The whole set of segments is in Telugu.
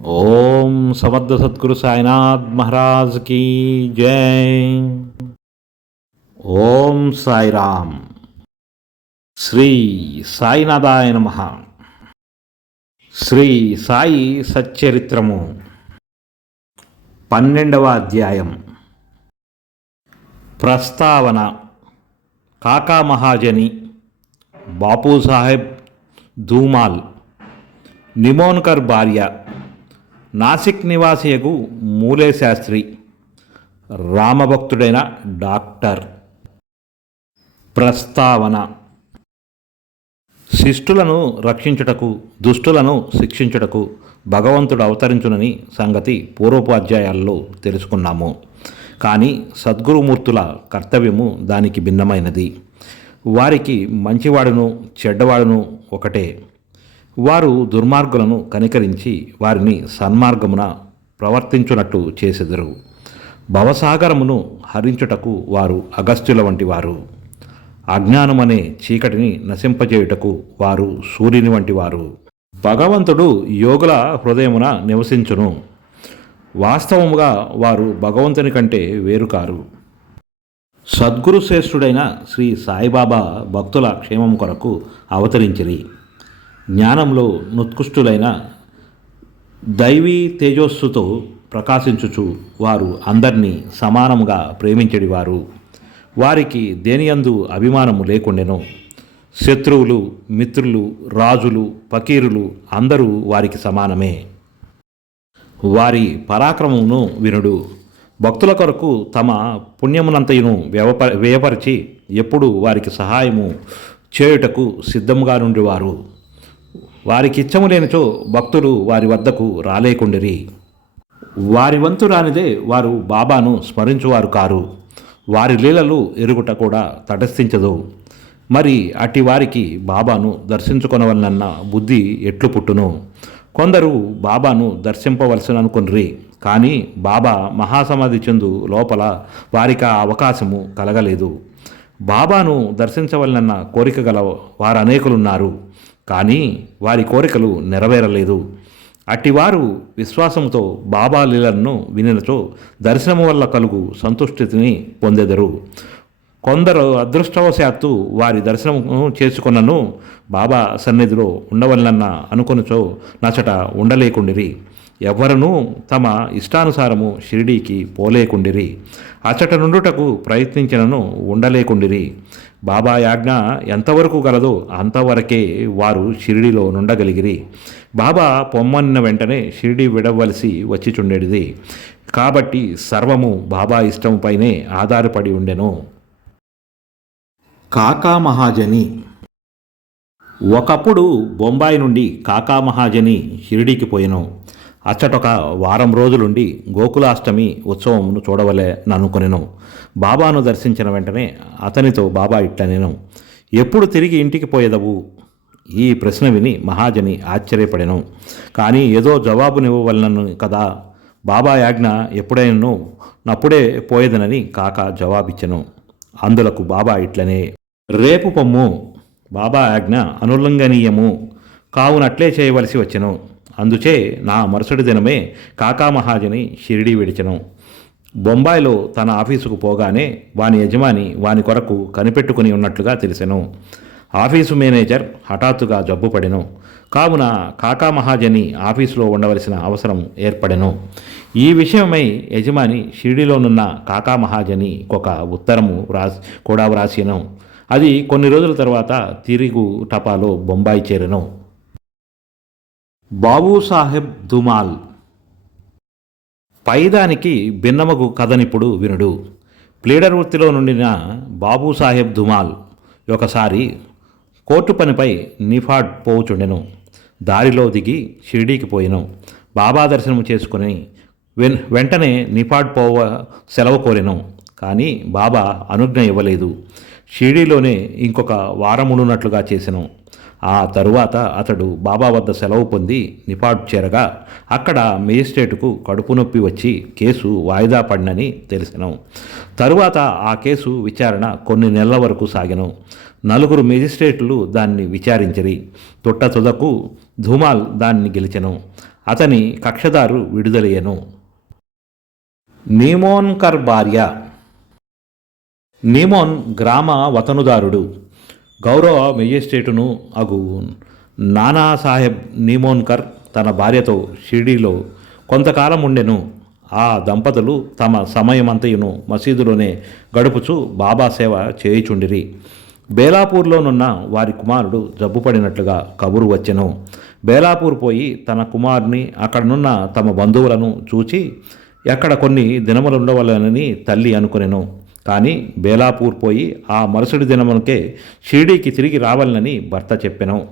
ఓం సమర్థ సద్గురు సాయినాథ్ మహారాజ్ కీ జై. ఓం సాయిరామ్. శ్రీ సాయినాథాయ నమ. శ్రీ సాయి సచ్చరిత్రము. పన్నెండవ అధ్యాయం. ప్రస్తావన. కాకా మహాజని బాపూ సాహెబ్ ధూమాల్ నిమోన్కర్ భార్య. నాసిక్ నివాసియకు మూలే శాస్త్రి రామభక్తుడైన డాక్టర్. ప్రస్తావన. శిష్టులను రక్షించుటకు దుష్టులను శిక్షించుటకు భగవంతుడు అవతరించునని సంగతి పూర్వోపాధ్యాయాల్లో తెలుసుకున్నాము. కానీ సద్గురుమూర్తుల కర్తవ్యము దానికి భిన్నమైనది. వారికి మంచివాడును చెడ్డవాడును ఒకటే. వారు దుర్మార్గులను కనికరించి వారిని సన్మార్గమున ప్రవర్తించునట్టు చేసెదరు. భవసాగరమును హరించుటకు వారు అగస్త్యుల వంటి వారు. అజ్ఞానమనే చీకటిని నశింపజేయుటకు వారు సూర్యుని వంటి వారు. భగవంతుడు యోగుల హృదయమున నివసించును. వాస్తవముగా వారు భగవంతుని కంటే వేరు కారు. సద్గురు శ్రేష్ఠుడైన శ్రీ సాయిబాబా భక్తుల క్షేమం కొరకు అవతరించిరి. జ్ఞానంలో నుత్కృష్టులైన దైవీ తేజస్సుతో ప్రకాశించుచు వారు అందరినీ సమానముగా ప్రేమించడివారు. వారికి దేనియందు అభిమానము లేకుండెను. శత్రువులు మిత్రులు రాజులు పకీరులు అందరూ వారికి సమానమే. వారి పరాక్రమమును వినుడు. భక్తుల కొరకు తమ పుణ్యమునంతయును వ్యవప వ్యయపరిచి ఎప్పుడు వారికి సహాయము చేయుటకు సిద్ధముగా నుండివారు వారికి ఇచ్చము లేనిచో భక్తులు వారి వద్దకు రాలేకుండిరి. వారి వంతు రానిదే వారు బాబాను స్మరించువారు కారు. వారి లీలలు ఎరుగుట కూడా తటస్థించదు. మరి అట్టి వారికి బాబాను దర్శించుకొనవలనన్న బుద్ధి ఎట్లు పుట్టును? కొందరు బాబాను దర్శింపవలసిన అనుకుని కానీ బాబా మహాసమాధి చెందు లోపల వారికి ఆ అవకాశము కలగలేదు. బాబాను దర్శించవలనన్న కోరిక గల వారు అనేకులున్నారు కానీ వారి కోరికలు నెరవేరలేదు. అట్టివారు విశ్వాసంతో బాబా లీలలను వినినచో దర్శనము వల్ల కలుగు సంతుష్టిని పొందెదరు. కొందరు అదృష్టవశాత్తు వారి దర్శనము చేసుకున్నను బాబా సన్నిధిలో ఉండవలనన్న అనుకొనుచో నచట ఉండలేకుండిరి. ఎవ్వరనూ తమ ఇష్టానుసారము షిరిడీకి పోలేకుండిరి. అచట నుండుటకు ప్రయత్నించినను ఉండలేకుండిరి. బాబా యాజ్ఞ ఎంతవరకు గలదో అంతవరకే వారు షిరిడిలో నుండగలిగిరి. బాబా పొమ్మన్న వెంటనే షిరిడి విడవలసి వచ్చిచుండేది కాబట్టి సర్వము బాబా ఇష్టంపైనే ఆధారపడి ఉండెను. కాకా మహాజని. ఒకప్పుడు బొంబాయి నుండి కాకా మహాజని షిరిడీకి పోయాను. అచ్చటొక వారం రోజులుండి గోకులాష్టమి ఉత్సవమును చూడవలే ననుకొనెను బాబాను దర్శించిన వెంటనే అతనితో బాబా ఇట్లనేను ఎప్పుడు తిరిగి ఇంటికి పోయేదవు ఈ ప్రశ్న విని మహాజని ఆశ్చర్యపడెను. కానీ ఏదో జవాబునివ్వవలనను కదా. బాబా యాజ్ఞ ఎప్పుడైనను నప్పుడే పోయేదనని కాక జవాబిచ్చెను. అందులకు బాబా ఇట్లనే రేపు పొమ్ము. బాబా ఆజ్ఞ అనుల్లంఘనీయము. కావునట్లే చేయవలసి వచ్చెను. అందుచే నా మరుసటి దినమే కాకా మహాజని షిరిడి విడిచెను. బొంబాయిలో తన ఆఫీసుకు పోగానే వాని యజమాని వాని కొరకు కనిపెట్టుకుని ఉన్నట్లుగా తెలిసెను. ఆఫీసు మేనేజర్ హఠాత్తుగా జబ్బుపడెను కావున కాకా మహాజని ఆఫీసులో ఉండవలసిన అవసరం ఏర్పడెను. ఈ విషయమై యజమాని షిరిడిలోనున్న కాకా మహాజని ఒక ఉత్తరము వ్రాసి కూడా వ్రాసిను. అది కొన్ని రోజుల తర్వాత తిరుగు టపాలో బొంబాయి చేరెను. బాబూసాహెబ్ సాహెబ్ దుమాల్. పైదానికి భిన్నమగు కథనిప్పుడు వినుడు. ప్లీడర్ వృత్తిలో నుండిన బాబూసాహెబ్ సాహెబ్ దుమాల్ ఒకసారి కోర్టు పనిపై నిఫాడ్ పోవుచుండెను. దారిలో దిగి షిరిడీకి పోయాను. బాబా దర్శనం చేసుకుని వెన్ వెంటనే నిఫాడ్ పోవ సెలవు కోరెను. కానీ బాబా అనుజ్ఞ ఇవ్వలేదు. షిరిడీలోనే ఇంకొక వారమునున్నట్లుగా చేసెను. ఆ తరువాత అతడు బాబా వద్ద సెలవు పొంది నిపాడ్ చేరగా అక్కడ మేజిస్ట్రేటుకు కడుపు నొప్పి వచ్చి కేసు వాయిదా పడినని తెలిసెను. తరువాత ఆ కేసు విచారణ కొన్ని నెలల వరకు సాగెను. నలుగురు మేజిస్ట్రేట్లు దాన్ని విచారించిరి. తొట్ట తుదకు ధూమాల్ దాన్ని గెలిచెను. అతని కక్షదారు విడుదలయ్యను. నీమోన్కర్ భార్య. నీమోన్ గ్రామ వతనుదారుడు. గౌరవ మెజిస్ట్రేటును అగు నానాసాహెబ్ నీమోన్కర్ తన భార్యతో షిర్డీలో కొంతకాలం ఉండెను. ఆ దంపతులు తమ సమయమంతయును మసీదులోనే గడుపుచు బాబా సేవ చేయుచుండిరి. బేలాపూర్లోనున్న వారి కుమారుడు జబ్బుపడినట్లుగా కబురు వచ్చెను. బేలాపూర్ పోయి తన కుమారుని అక్కడనున్న తమ బంధువులను చూచి ఎక్కడ కొన్ని దినములు ఉండవలనని తల్లి అనుకునెను. కానీ బేలాపూర్ పోయి ఆ మరుసటి దినమునకే షిరిడీకి తిరిగి రావాలని భర్త చెప్పెను.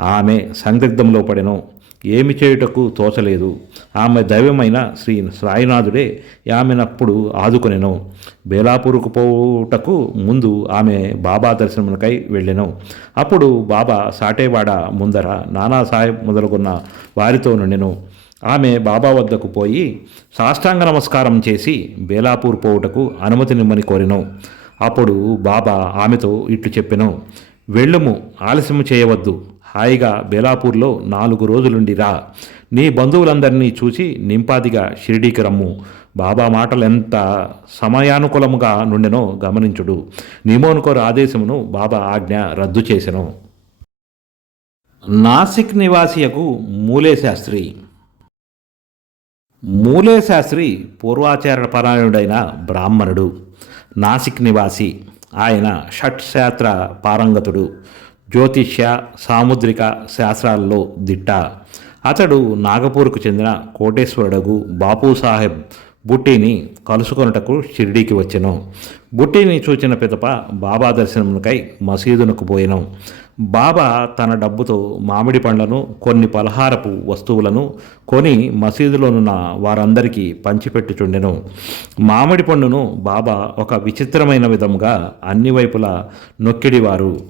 ఆమె సందిగ్ధంలో పడెను. ఏమి చేయుటకు తోచలేదు. ఆమె దైవమైన శ్రీ సాయినాథుడే ఆమెనప్పుడు ఆదుకొనెను. బేలాపూర్కు పోవుటకు ముందు ఆమె బాబా దర్శనమునకై వెళ్ళెను. అప్పుడు బాబా సాటేవాడ ముందర నానాసాహెబ్ మొదలుగున్న వారితో నుండెను. ఆమె బాబా వద్దకు పోయి సాష్టాంగ నమస్కారం చేసి బేలాపూర్ పోవుటకు అనుమతినిమ్మని కోరెను. అప్పుడు బాబా ఆమెతో ఇట్లు చెప్పెను వెళ్ళుము ఆలస్యము చేయవద్దు. హాయిగా బేలాపూర్లో నాలుగు రోజులుండి రా. నీ బంధువులందరినీ చూసి నింపాదిగా షిరిడీకి రమ్ము. బాబా మాటలు ఎంత సమయానుకూలముగా నుండెనో గమనించుడు. నిమోనుకోరు ఆదేశమును బాబా ఆజ్ఞ రద్దు చేసెను. నాసిక్ నివాసియకు మూలే శాస్త్రి. మూలే శాస్త్రి పరాయణుడైన బ్రాహ్మణుడు నాసిక్ నివాసి. ఆయన షట్శాస్త్ర పారంగతుడు జ్యోతిష్య సాముద్రిక శాస్త్రాల్లో దిట్ట. అతడు నాగపూర్కు చెందిన కోటేశ్వరుడగు బాపు సాహెబ్ బుట్టిని కలుసుకొనుటకు షిరిడీకి వచ్చెను. బుట్టిని చూచిన పిదప బాబా దర్శనమునకై మసీదునకు పోయినాం. బాబా తన డబ్బుతో మామిడి పండ్లను కొన్ని పలహారపు వస్తువులను కొని మసీదులోనున్న వారందరికీ పంచిపెట్టుచుండెను. మామిడి పండును బాబా ఒక విచిత్రమైన విధముగా అన్ని వైపులా నొక్కిడివారు.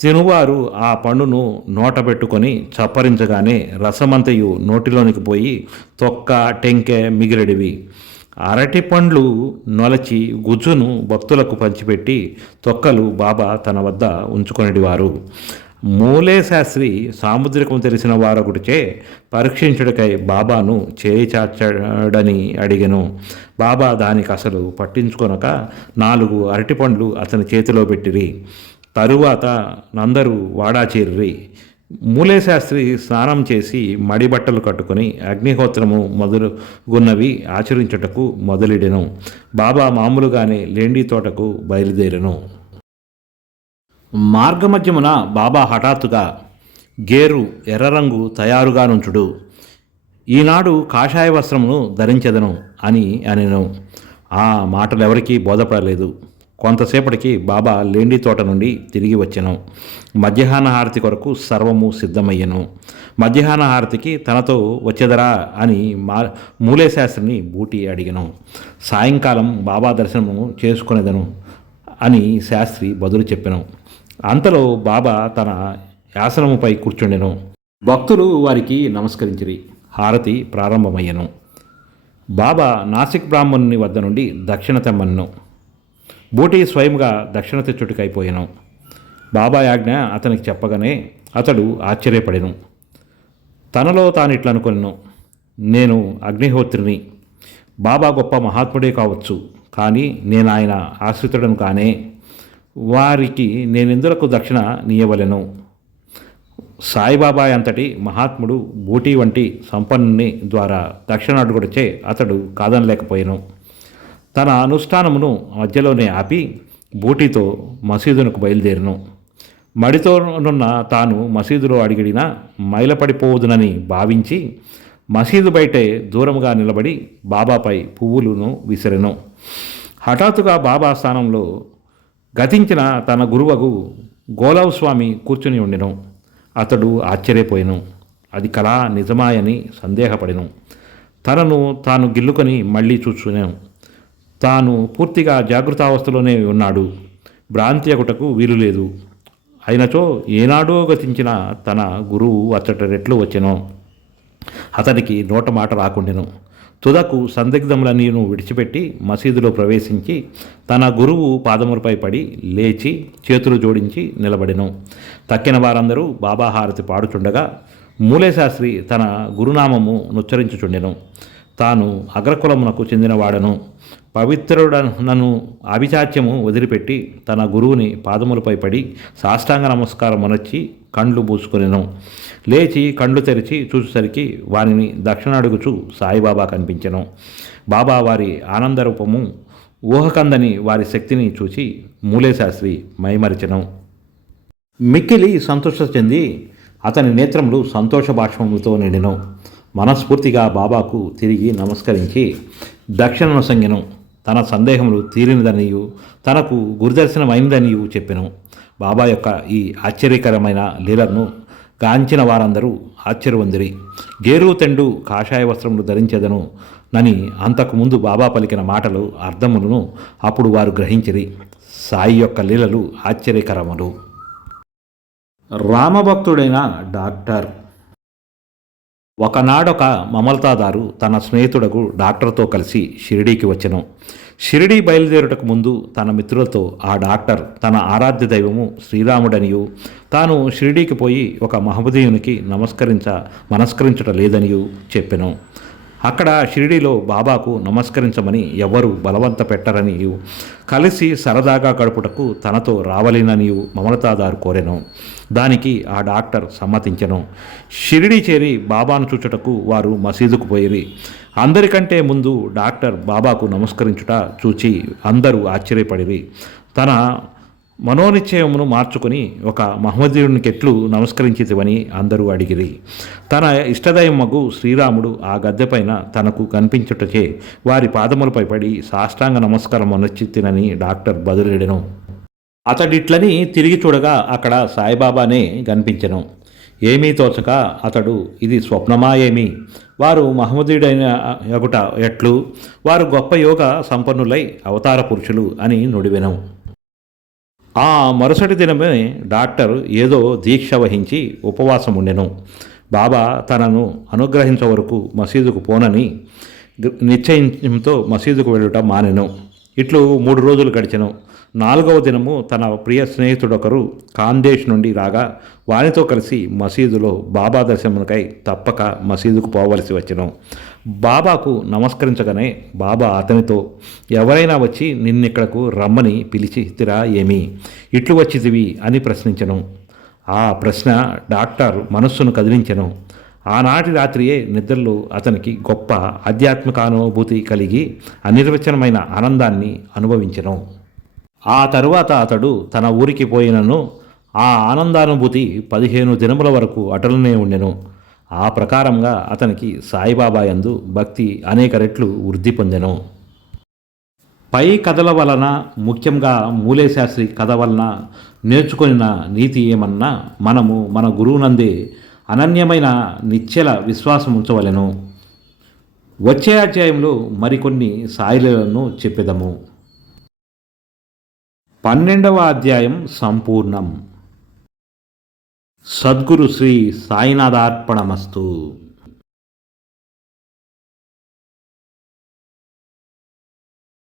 తినువారు ఆ పండును నోట పెట్టుకొని చప్పరించగానే రసమంతయు నోటిలోనికి పోయి తొక్క టెంకె మిగిలిడివి. అరటి పండ్లు నొలచి గుజ్జును భక్తులకు పంచిపెట్టి తొక్కలు బాబా తన వద్ద ఉంచుకొనిడివారు. మూలే శాస్త్రి సాముద్రికం తెలిసిన వారొకటిచే పరీక్షించుడికై బాబాను చేయి అడిగాను. బాబా దానికి అసలు పట్టించుకొనక నాలుగు అరటిపండ్లు అతని చేతిలో పెట్టిరి. తరువాత నందరూ వాడాచేరి మూలేశాస్త్రి స్నానం చేసి మడి బట్టలు కట్టుకొని అగ్నిహోత్రము మొదలుగున్నవి ఆచరించుటకు మొదలెడెను. బాబా మామూలుగానే లేండి తోటకు బయలుదేరెను. మార్గమధ్యమున బాబా హఠాత్తుగా గేరు ఎర్ర రంగు తయారుగా నుంచుడు. ఈనాడు కాషాయ వస్త్రమును ధరించెదను అని అనెను. ఆ మాటలు ఎవరికీ బోధపడలేదు. కొంతసేపటికి బాబా లేండి తోట నుండి తిరిగి వచ్చెను. మధ్యాహ్న హారతి కొరకు సర్వము సిద్ధమయ్యెను. మధ్యాహ్న హారతికి తనతో వచ్చేదరా అని మా మూలేశాస్త్రిని బూటి అడిగను. సాయంకాలం బాబా దర్శనము చేసుకునేదను అని శాస్త్రి బదులు చెప్పెను. అంతలో బాబా తన యాసనముపై కూర్చుండెను. భక్తులు వారికి నమస్కరించిరి. హారతి ప్రారంభమయ్యను. బాబా నాసిక్ బ్రాహ్మణుని వద్ద నుండి దక్షిణ తెమ్మన్ను బూటీ స్వయంగా దక్షిణ తెచ్చుటికైపోయాను బాబా ఆజ్ఞ అతనికి చెప్పగానే అతడు ఆశ్చర్యపడెను. తనలో తాను తానిట్లనుకొనెను. నేను అగ్నిహోత్రిని. బాబా గొప్ప మహాత్ముడే కావచ్చు కానీ నేను ఆయన ఆశ్రితుడను కానే. వారికి నేనెందులకు దక్షిణ నీయవలను? సాయిబాబా అంతటి మహాత్ముడు బూటీ వంటి సంపన్నుని ద్వారా దక్షిణ అడుగుడిచే అతడు కాదనలేకపోయాను. తన అనుష్ఠానమును మధ్యలోనే ఆపి బూటీతో మసీదునకు బయలుదేరను. మడితోనున్న తాను మసీదులో అడిగిడినా మైలపడిపోవుదునని భావించి మసీదు బయటే దూరముగా నిలబడి బాబాపై పువ్వులను విసిరెను. హఠాత్తుగా బాబా స్థానంలో గతించిన తన గురువగు గోలవ్ స్వామి కూర్చుని ఉండెను. అతడు ఆశ్చర్యపోయాను. అది కళా నిజమాయని సందేహపడెను. తనను తాను గిల్లుకొని మళ్ళీ చూచునేను తాను పూర్తిగా జాగృతావస్థలోనే ఉన్నాడు. భ్రాంతి ఒకటకు వీలు లేదు. అయినచో ఏనాడో గతించిన తన గురువు అచ్చట రెట్లు వచ్చెను. అతనికి నోట మాట రాకుండెను. తుదకు సందిగ్ధములనీను విడిచిపెట్టి మసీదులో ప్రవేశించి తన గురువు పాదములపై పడి లేచి చేతులు జోడించి నిలబడెను. తక్కిన వారందరూ బాబా హారతి పాడుచుండగా మూలేశాస్త్రి తన గురునామము నుచ్చరించుచుండెను. తాను అగ్రకులమునకు చెందినవాడను. పవిత్రుడనను అభిచాత్యము వదిలిపెట్టి తన గురువుని పాదములపై పడి సాష్టాంగ నమస్కారం అనొచ్చి కండ్లు మూసుకొనెను లేచి కండ్లు తెరిచి చూసేసరికి వారిని దక్షిణ అడుగుచూ సాయిబాబా కనిపించెను. బాబా వారి ఆనందరూపము ఊహకందని వారి శక్తిని చూచి మూలేశాస్త్రి మైమరిచెను. మిక్కిలి సంతోష చెంది అతని నేత్రములు సంతోష భాషములతో నిండిను. మనస్ఫూర్తిగా బాబాకు తిరిగి నమస్కరించి దక్షిణను సంగినం. తన సందేహములు తీరినదనియు తనకు గురుదర్శనమైనదనియు చెప్పెను. బాబా యొక్క ఈ ఆశ్చర్యకరమైన లీలను గాంచిన వారందరూ ఆశ్చర్యవందిరి. గేరు తెండు కాషాయ వస్త్రములు ధరించదను నని అంతకుముందు బాబా పలికిన మాటలు అర్థములను అప్పుడు వారు గ్రహించిరి. సాయి యొక్క లీలలు ఆశ్చర్యకరములు. రామభక్తుడైన డాక్టర్ ఒకనాడొక మమల్తాదారు తన స్నేహితుడకు డాక్టర్తో కలిసి షిరిడీకి వచ్చెను. షిరిడీ బయలుదేరుటకు ముందు తన మిత్రులతో ఆ డాక్టర్ తన ఆరాధ్య దైవము శ్రీరాముడనియు. తాను షిరిడీకి పోయి ఒక మహమ్మదీయునికి నమస్కరించ మనస్కరించట లేదనియు చెప్పెను. అక్కడ షిరిడీలో బాబాకు నమస్కరించమని ఎవరు బలవంత పెట్టరనియు. కలిసి సరదాగా గడుపుటకు తనతో రావలేననియు మమలతాదారు కోరెను. దానికి ఆ డాక్టర్ సమ్మతించెను. షిరిడీ చేరి బాబాను చూచుటకు వారు మసీదుకు పోయిరి. అందరికంటే ముందు డాక్టర్ బాబాకు నమస్కరించుట చూచి అందరూ ఆశ్చర్యపడిరి. తన మనోనిశ్చయమును మార్చుకొని ఒక మహమ్మదీయునికి ఎట్లు నమస్కరించితివని అందరూ అడిగిరి. తన ఇష్టదైవమగు శ్రీరాముడు ఆ గద్దెపైన తనకు కనిపించుటచే వారి పాదములపై పడి సాష్టాంగ నమస్కారం అనొచ్చితినని డాక్టర్ బదులేడెను. అతడిట్లని తిరిగి చూడగా అక్కడ సాయిబాబానే కనిపించను. ఏమీ తోచక అతడు ఇది స్వప్నమా ఏమి వారు మహమ్మదీయుడైన ఎగుట ఎట్లు? వారు గొప్ప యోగ సంపన్నులై అవతార పురుషులు అని నుడివెను. ఆ మరుసటి దినమే డాక్టర్ ఏదో దీక్ష వహించి ఉపవాసం ఉండెను బాబా తనను అనుగ్రహించే వరకు మసీదుకు పోనని నిశ్చయంతో నిశ్చయించడంతో మసీదుకు వెళ్ళుట మానెను. ఇట్లు మూడు రోజులు గడిచెను. నాలుగవ దినము తన ప్రియ స్నేహితుడొకరు కాందేశ్ నుండి రాగా వారితో కలిసి మసీదులో బాబా దర్శనమునకై తప్పక మసీదుకు పోవలసి వచ్చెను. బాబాకు నమస్కరించగానే బాబా అతనితో ఎవరైనా వచ్చి నిన్నిక్కడకు రమ్మని పిలిచి తిరా ఏమి? ఇట్లు వచ్చిదివి అని ప్రశ్నించెను. ఆ ప్రశ్న డాక్టర్ మనస్సును కదిలించెను. ఆనాటి రాత్రియే నిద్రలో అతనికి గొప్ప ఆధ్యాత్మిక అనుభూతి కలిగి అనిర్వచనమైన ఆనందాన్ని అనుభవించను. ఆ తరువాత అతడు తన ఊరికి పోయినను ఆ ఆనందానుభూతి పదిహేను దినముల వరకు అటలునే ఉండెను. ఆ ప్రకారంగా అతనికి సాయిబాబా యందు భక్తి అనేక రెట్లు వృద్ధి పొందెను. పై కథల వలన ముఖ్యంగా మూలేశాస్త్రి కథ వలన నేర్చుకున్న నీతి ఏమన్నా మనము మన గురువునందే అనన్యమైన నిత్యల విశ్వాసం ఉంచవలెను. వచ్చే అధ్యాయంలో మరికొన్ని సాయిలను చెప్పెదము. పన్నెండవ అధ్యాయం సంపూర్ణం. సద్గురు శ్రీ సాయినాథార్పణమస్తు.